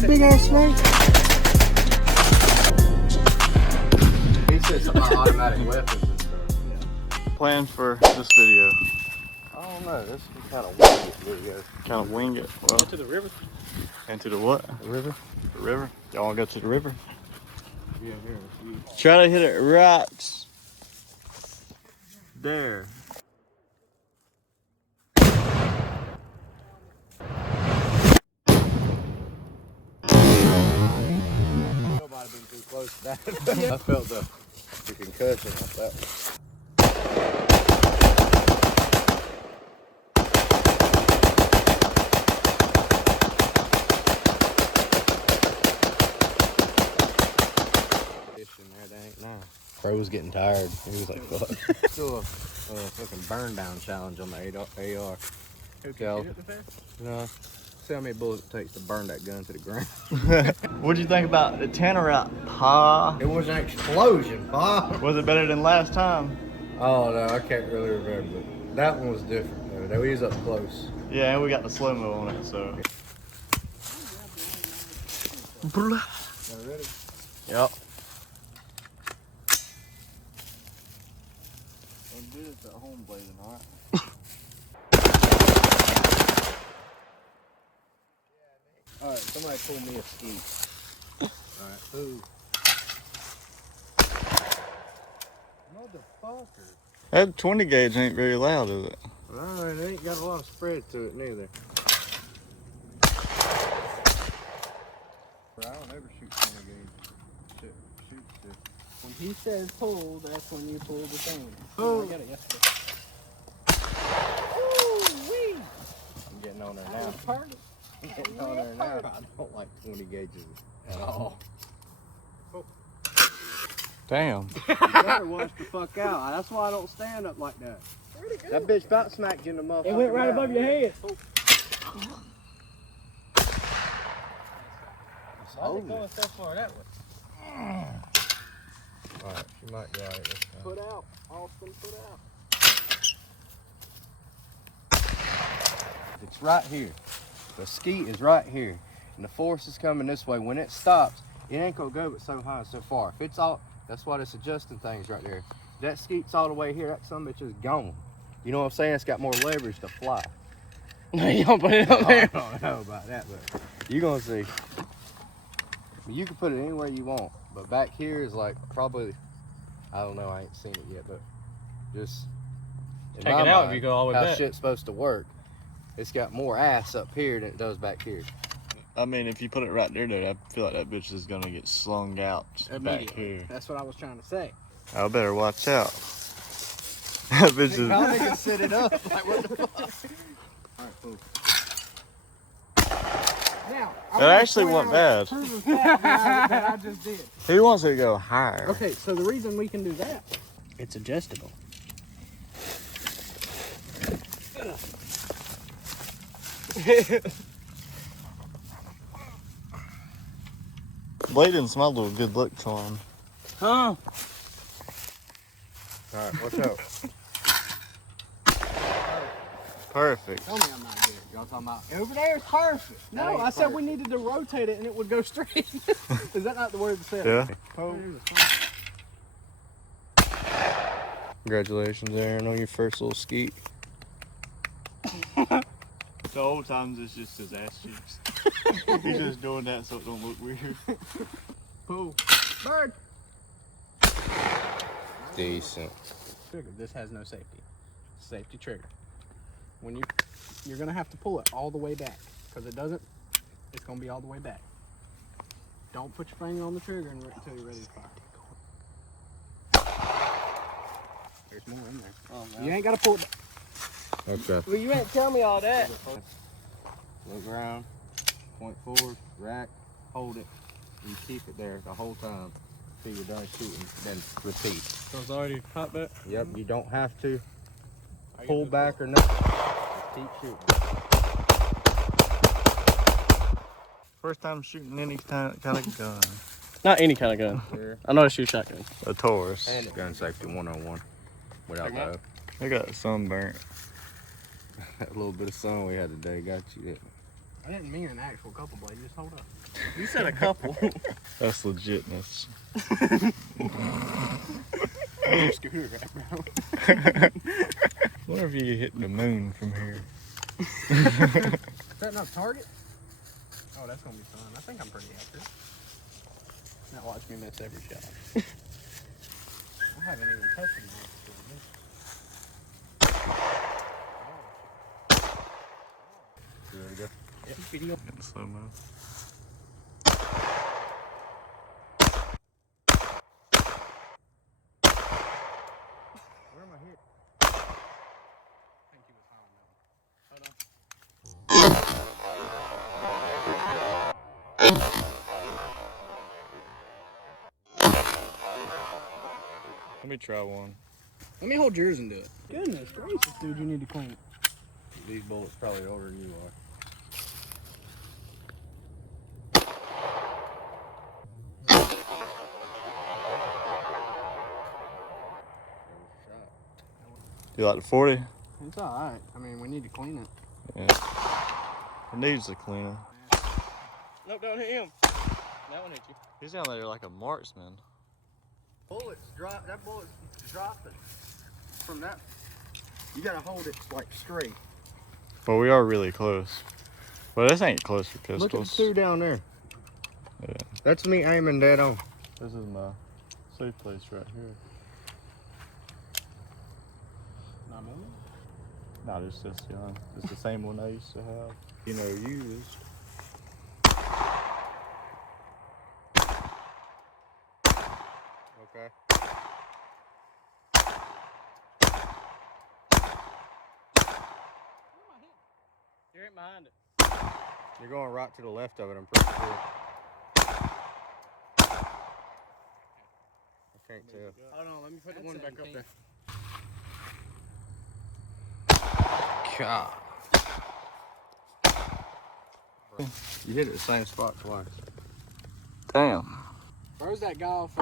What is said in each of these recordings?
that big ass snake? He said something about automatic weapons and stuff. Yeah. Plans for this video? I don't know. This is kind of weird video. Kind of wing it. Well, To the river. into the what? The river? The river. Y'all want to go to the river? Yeah, here. Try to hit it right there. Nobody been too close to that. I felt the concussion like that. Bro was getting tired. He was like, fuck. Still a fucking burn down challenge on the AR. Okay. No. See how many bullets it takes to burn that gun to the ground. What'd you think about the Tannerite, Pa? It was an explosion, Pa. Was it better than last time? Oh no, I can't really remember. That one was different though. That was up close. Yeah, and we got the slow-mo on it, so. Y'all ready? Yep. Let's do this at home blazing, alright? Alright, somebody pull me a ski. Alright, who? Motherfucker. That 20 gauge ain't very loud, is it? Well, it ain't got a lot of spread to it neither. Bro, I don't ever shoot 20 gauge. Shoot shit. When he says pull, that's when you pull the thing. Oh. I got it yesterday. Woo-wee. I'm getting on there That now. was perfect. I'm getting on there now. I don't like 20 gauges at all. Damn. You better watch the fuck out. That's why I don't stand up like that. That bitch about smacked you in the motherfucker. It went right above your head. Why is it going so far that way? Alright, she might be alright this time. Put out. Austin, put out. It's right here. The skeet is right here. And the force is coming this way. When it stops, it ain't gonna go but so high and so far. If it's all, that's why it's adjusting things right there. That skeet's all the way here, that son of a bitch is gone. You know what I'm saying? It's got more leverage to fly. You don't put it up there. I don't know about that, but you're gonna see. You can put it anywhere you want, but back here is like probably, I don't know, I ain't seen it yet, but just in Take my it out mind, if you go all the way how back. shit's supposed to work. It's got more ass up here than it does back here. I mean, if you put it right there, though, I feel like that bitch is gonna get slung out back here. That's what I was trying to say. I better watch out. That bitch is. How they can set it up? Like, what the fuck? Alright, cool. Now, That actually wasn't bad. that I just did. He wants it to go higher. Okay, so the reason we can do that, it's adjustable. Blade didn't smell a little good look to him. Huh? Alright, watch out. Perfect. Tell me I'm not good. Y'all talking about? Over there is perfect. That No, ain't I said we perfect. needed to rotate it and it would go straight. Is that not the word that said? Yeah. Oh. Congratulations, Aaron, on your first little skeet. The old times it's just his ass cheeks. He's just doing that so it don't look weird. Cool. Bird. Decent. Trigger. This has no safety. Safety trigger. When you're gonna have to pull it all the way back because it doesn't. It's gonna be all the way back. Don't put your finger on the trigger until you're ready to fire. There's more in there. Oh, no. You ain't gotta pull it back. Okay. Well, you ain't tell me all that. Look around, point forward, rack, hold it, and you keep it there the whole time till you're done shooting, then repeat. So it's already hot back? Yep, you don't have to pull back or nothing. Just keep shooting. First time shooting any kind of gun. Not any kind of gun. Here. I know how to shoot shotgun. A Taurus. And gun safety 101 without that. I got sunburnt. That little bit of sun we had today got you. I didn't mean an actual couple blade, just hold up. You said a couple. That's legitness. Scooter right, bro. What if you hit the moon from here? Is that enough target? Oh, that's gonna be fun. I think I'm pretty accurate. Now watch me miss every shot. I haven't even tested my There we go. Yep, video. In slow-mo. Where am I hit? I think he was high on that one. Hold on. Let me try one. Let me hold yours and do it. Goodness gracious, dude, you need to clean it. These bullets probably older than you are. Do you like the 40? It's alright. I mean, we need to clean it. Yeah. It needs a cleaner. Nope, don't hit him. That one hit you. He's down there like a marksman. Bullets drop. That bullet's dropping from that. You gotta hold it like straight. Well, we are really close. But this ain't close for pistols. Look at the two down there. Yeah. That's me aiming dead on. This is my safe place right here. Not moving? No, it's just gun. It's the same one I used to have. You know, used. Okay. You're right behind it. You're going right to the left of it, I'm pretty sure. I can't tell. Hold on, let me put the one back up there. God. You hit it the same spot twice. Damn. Where's that guy off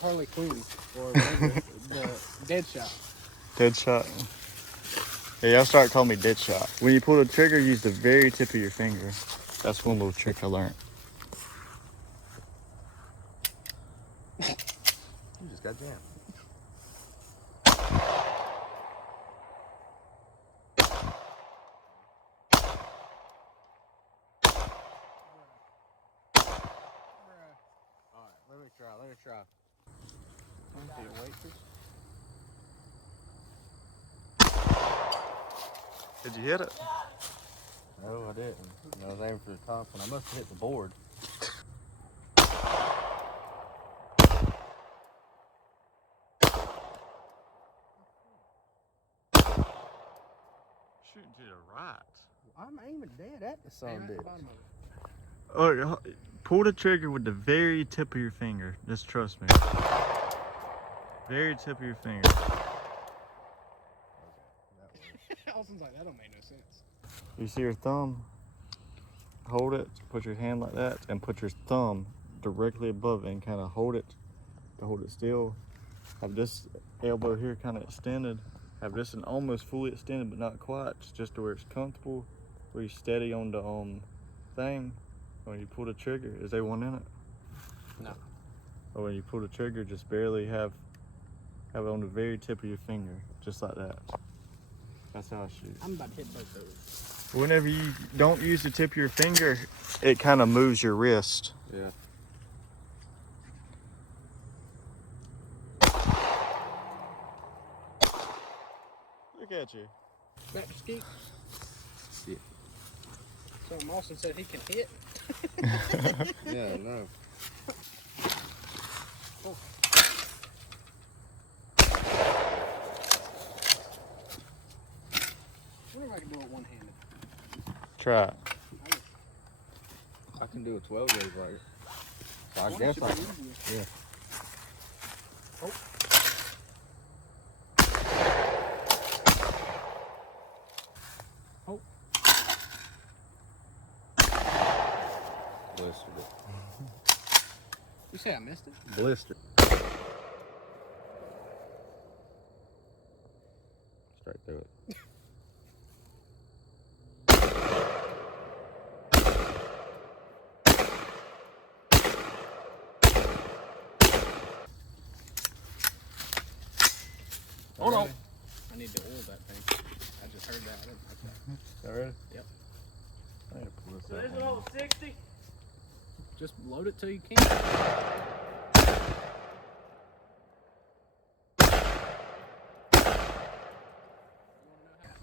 Harley Quinn or whatever, the Deadshot? Deadshot. Yeah, y'all start calling me Deadshot. When you pull the trigger, use the very tip of your finger. That's one little trick I learned. You just got jammed. Alright, let me try. Empty a waitress. Did you hit it? No, I didn't. I was aiming for the top one. I must have hit the board. Shooting to the right. I'm aiming dead at the son Aim of at a the bitch. bottom of it. Oh, pull the trigger with the very tip of your finger. Just trust me. Very tip of your finger. Alston's like, that don't make no sense. You see your thumb? Hold it, put your hand like that, and put your thumb directly above it and kind of hold it to hold it still. Have this elbow here kind of extended. Have this one almost fully extended, but not quite, just to where it's comfortable, where you're steady on the thing. When you pull the trigger, is there one in it? No. Or when you pull the trigger, just barely have it on the very tip of your finger, just like that. That's how I shoot. I'm about to hit both those. Whenever you don't use the tip of your finger, it kind of moves your wrist. Yeah. Look at you. Back to skeet. Yeah. So Austin said he can hit. Yeah, no. Oh. I wonder if I can do it one-handed. Try it. I can do a 12 gauge right. So I One guess should I be can. easier. Yeah. Oh. Oh. Blistered it. You say I missed it? Blistered. Straight through it. Hold on. I need to oil that thing. I just heard that. I didn't like that. All right. Yep. I need to pull this So out. there's an old 60. Just load it till you can.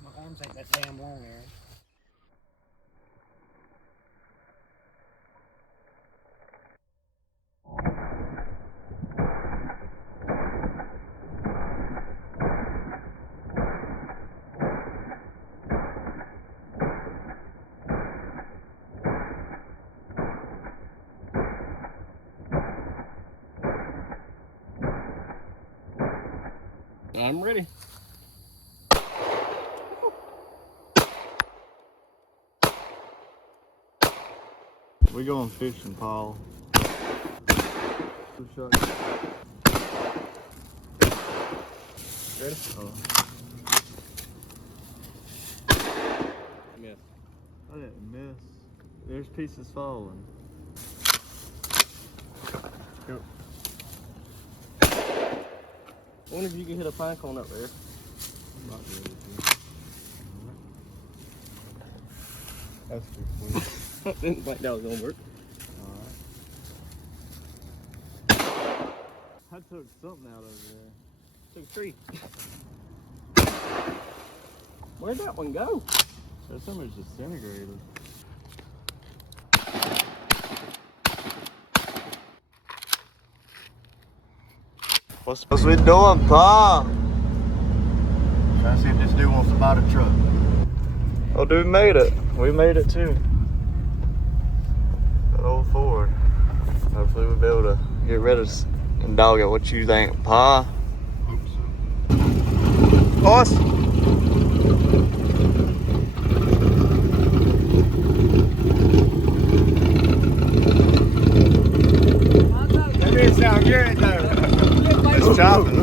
My arms ain't that damn long, Aaron. I'm ready. We going fishing, Paul. Ready? Oh, Miss. I didn't miss. There's pieces falling. Go. I wonder if you can hit a pine cone up there. I'm not ready to. That's too sweet. Didn't think that was gonna work. Alright. I took something out over there. Took a tree. Where'd that one go? That something's disintegrated. What's we doing, Pa? Trying to see if this dude wants to buy the truck. Oh, dude made it. We made it too. That old Ford. Hopefully we'll be able to get rid of this and dog it. What you think, Pa? Hope so. Awesome. That didn't sound good though. It's chopping.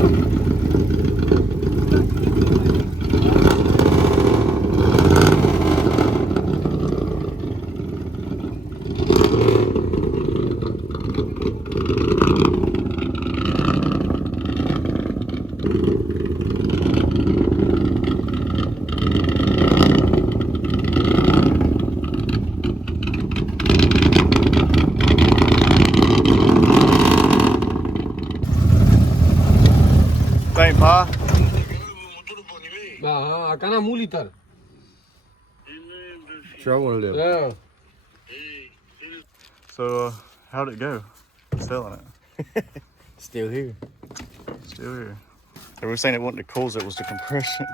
Thank Pa. Kana mulitar. Trolling them. Yeah. So, how'd it go? Selling it. Still here. Still here. They were saying it wasn't the cools, it was the compression.